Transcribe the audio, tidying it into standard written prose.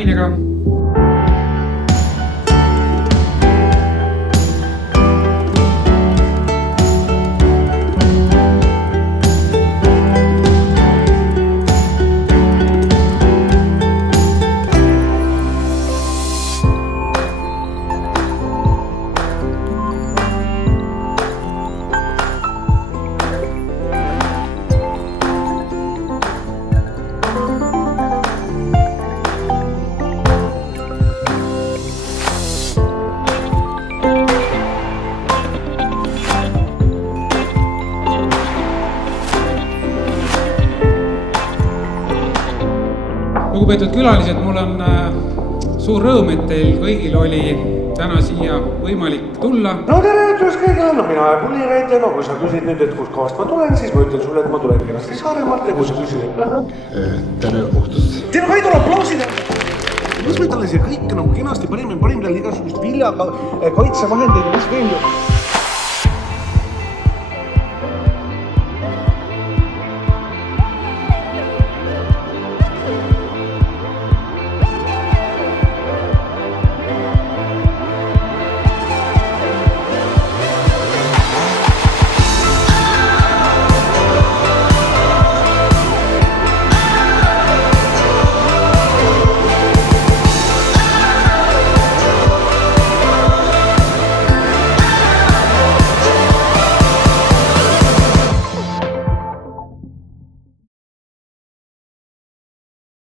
mainega. Lugupeetud külalised, mul on suur rõõm, et teil kõigil oli täna siia võimalik tulla. No tere õhtust kõigile, mina olen Pulireet ja kui sa küsid nüüd, et kus kohast ma tulen, siis ma ütlen sulle, et ma tulen kenasti Saaremaalt ja kui sa küsid, tere õhtust. Teil on Kaidul aplausid! Mis me talle siia kõik kenasti parim tal igasugust viljaga kaitsevahendeid ja mis veel ju?